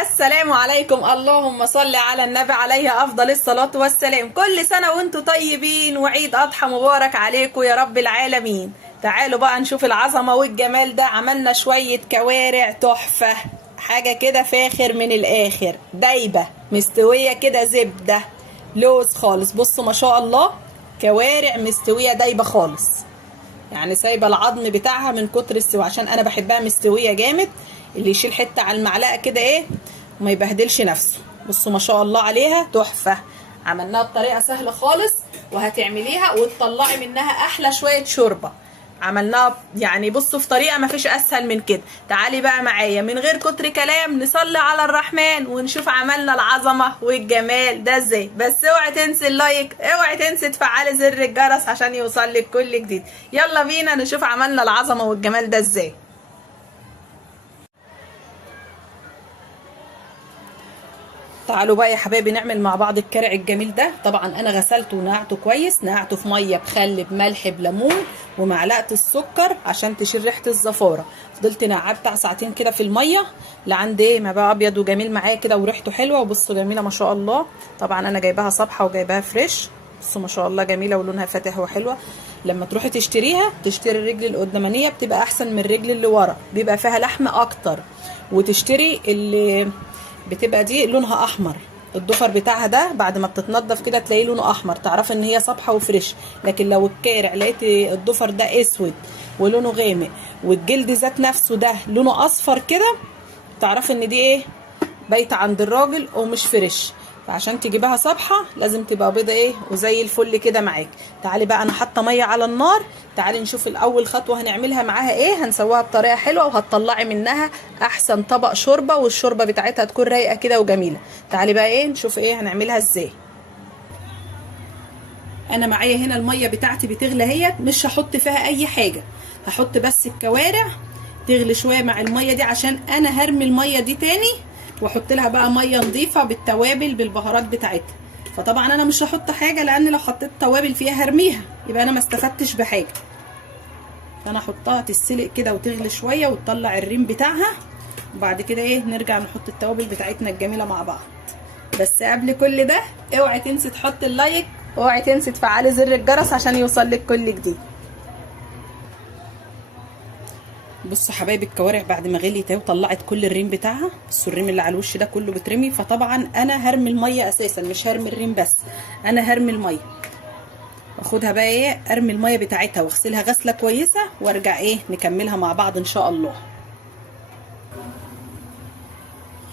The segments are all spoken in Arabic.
السلام عليكم، اللهم صل على النبي عليه افضل الصلاة والسلام. كل سنة وانتم طيبين وعيد اضحى مبارك عليكم يا رب العالمين. تعالوا بقى نشوف العظمة والجمال ده. عملنا شوية كوارع تحفة، حاجة كده فاخر من الاخر، دايبة مستوية كده زبدة لوز خالص. بصوا ما شاء الله، كوارع مستوية دايبة خالص، يعني سايبه العظم بتاعها من كتر السوا، عشان انا بحبها مستويه جامد. اللي يشيل حته على المعلقه كده ايه وما يبهدلش نفسه. بصوا ما شاء الله عليها تحفه. عملناها بطريقه سهله خالص، وهتعمليها وتطلعي منها احلى شويه شوربه. عملناها يعني بصوا في طريقه ما فيش اسهل من كده. تعالي بقى معايا من غير كتر كلام نصلي على الرحمن ونشوف عملنا العظمه والجمال ده ازاي. بس اوعي تنسي اللايك، اوعي تنسي تفعلي زر الجرس عشان يوصلك كل جديد. يلا بينا نشوف عملنا العظمه والجمال ده ازاي. تعالوا بقى يا حبايبي نعمل مع بعض الكرع الجميل ده. طبعا انا غسلته ونقعته كويس، نقعته في ميه بخل بملح بليمون ومعلقه السكر عشان تشيل ريحه الزفاره. فضلت نقعه بتاع ساعتين كده في الميه لعند ايه ما بقى ابيض وجميل معايا كده وريحته حلوه. وبصوا جميله ما شاء الله. طبعا انا جايباها صبحه وجايباها فريش. بصوا ما شاء الله جميله ولونها فاتح وحلوه. لما تروحي تشتريها تشتري الرجل القدامانيه بتبقى احسن من الرجل اللي ورا، بيبقى فيها لحم اكتر. وتشتري اللي بتبقى دي لونها احمر، الضفر بتاعها ده بعد ما بتتنضف كده تلاقيه لونه احمر، تعرف ان هي صبحه وفريش. لكن لو الكارع لقيت الضفر ده اسود ولونه غامق والجلد ذات نفسه ده لونه اصفر كده، تعرف ان دي ايه بايته عند الراجل ومش فريش. فعشان تجيبها صبحه لازم تبقى بيضه ايه وزي الفل كده معاك. تعالي بقى انا حاطه ميه على النار. تعالي نشوف الاول خطوه هنعملها معاها ايه. هنسويها بطريقه حلوه وهتطلعي منها احسن طبق شوربه، والشوربه بتاعتها تكون رايقه كده وجميله. تعالي بقى ايه نشوف ايه هنعملها ازاي. انا معايا هنا الميه بتاعتي بتغلى اهيت، مش هحط فيها اي حاجه، هحط بس الكوارع تغلي شويه مع الميه دي، عشان انا هرمي الميه دي تاني واحط لها بقى ميه نظيفه بالتوابل بالبهارات بتاعتها. فطبعا انا مش هحط حاجه، لان لو حطيت توابل فيها هرميها يبقى انا ما استفدتش بحاجه. فانا احطها تتسلق كده وتغلي شويه وتطلع الريم بتاعها، وبعد كده ايه نرجع نحط التوابل بتاعتنا الجميله مع بعض. بس قبل كل ده اوعي تنسي تحط اللايك، اوعي تنسي تفعلي زر الجرس عشان يوصلك كل جديد. بصوا حبايبي الكوارع بعد ما غليت اهي وطلعت كل الريم بتاعها. بصوا الريم اللي على الوش ده كله بترمي. فطبعا انا هرمي الميه اساسا، مش هرمي الريم بس، انا هرمي الميه. واخدها بقى ايه ارمي الميه بتاعتها واغسلها غسله كويسه وارجع ايه نكملها مع بعض ان شاء الله.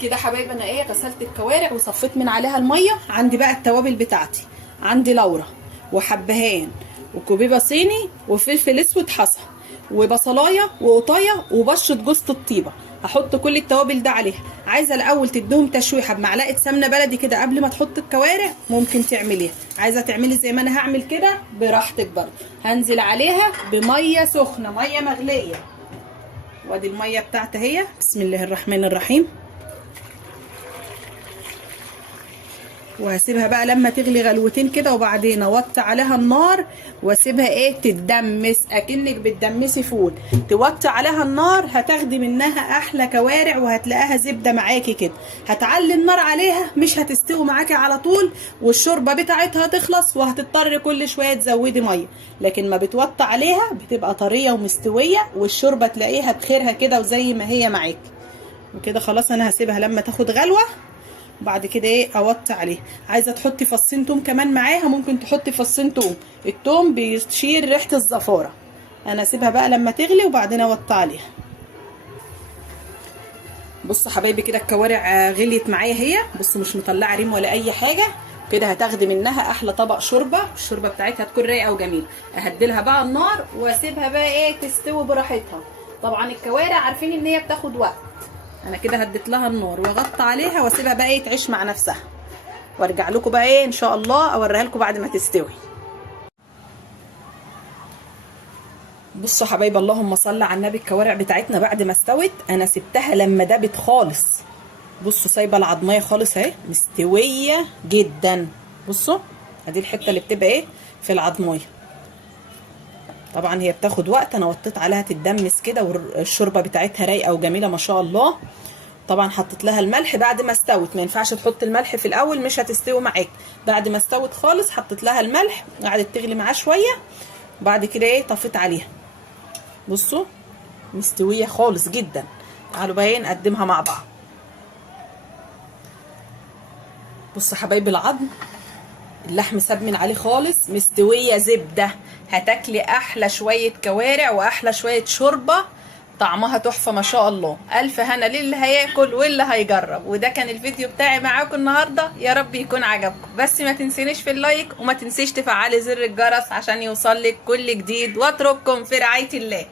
كده حبايبي انا ايه غسلت الكوارع وصفيت من عليها الميه. عندي بقى التوابل بتاعتي، عندي لورا وحبهان وكوبيبه صيني وفلفل اسود حصى وبصلايه وقطايه وبشره جوز الطيبه. هحط كل التوابل ده عليها. عايزه الاول تديهم تشويحه بمعلقه سمنه بلدي كده قبل ما تحط الكوارع، ممكن تعمليها. عايزه تعملي زي ما انا هعمل كده براحتك برضه. هنزل عليها بميه سخنه، ميه مغليه. وادي الميه بتاعتي اهي. بسم الله الرحمن الرحيم. وهسيبها بقى لما تغلي غلوتين كده، وبعدين اوطي عليها النار واسيبها ايه تتدمس اكنك بتدمسي فول. توطي عليها النار هتاخدي منها احلى كوارع وهتلاقيها زبده معاكي كده. هتعلي النار عليها مش هتستوي معاكي على طول، والشوربه بتاعتها هتخلص وهتضطري كل شويه تزودي ميه. لكن ما بتوطي عليها بتبقى طريه ومستويه، والشوربه تلاقيها بخيرها كده وزي ما هي معاكي. وكده خلاص انا هسيبها لما تاخد غلوه، بعد كده ايه اوطي عليها. عايزه تحطي فصين توم كمان معاها ممكن تحطي فصين توم، التوم بيشيل ريحه الزفاره. انا اسيبها بقى لما تغلي وبعدين اوطي عليها. بصوا حبايبي كده الكوارع غليت معايا اهي. بصوا مش مطلعه ريم ولا اي حاجه كده. هتاخدي منها احلى طبق شوربه، الشوربه بتاعتها تكون رايقه وجميله. اهدلها بقى النار واسيبها بقى ايه تستوي براحتها. طبعا الكوارع عارفين ان هي بتاخد وقت. انا كده هديت لها النار واغطي عليها واسيبها بقى ايه تعيش مع نفسها، وارجع لكم بقى ايه ان شاء الله اوريها لكم بعد ما تستوي. بصوا حبايبي اللهم صل على النبي، الكوارع بتاعتنا بعد ما استوت انا سبتها لما دابت خالص. بصوا سايبه العضميه خالص اهي مستويه جدا. بصوا ادي الحته اللي بتبقى ايه في العضميه. طبعا هي بتاخد وقت. انا وطيت عليها تتدمس كده والشوربه بتاعتها رايقه وجميله ما شاء الله. طبعا حطيت لها الملح بعد ما استوت، ما ينفعش تحط الملح في الاول مش هتستوي معاك. بعد ما استوت خالص حطيت لها الملح، قعدت تغلي معاه شويه، وبعد كده ايه طفيت عليها. بصوا مستويه خالص جدا. تعالوا بقى ايه نقدمها مع بعض. بصوا حبايبي العظم، اللحم ساب من عليه خالص، مستويه زبده. هتاكلي احلى شويه كوارع واحلى شويه شوربه، طعمها تحفه ما شاء الله. الف هنا للي هياكل واللي هيجرب. وده كان الفيديو بتاعي معاكم النهارده، يا رب يكون عجبكم. بس ما تنسينيش في اللايك، وما تنسيش تفعلي زر الجرس عشان يوصلك كل جديد، واترككم في رعايه الله.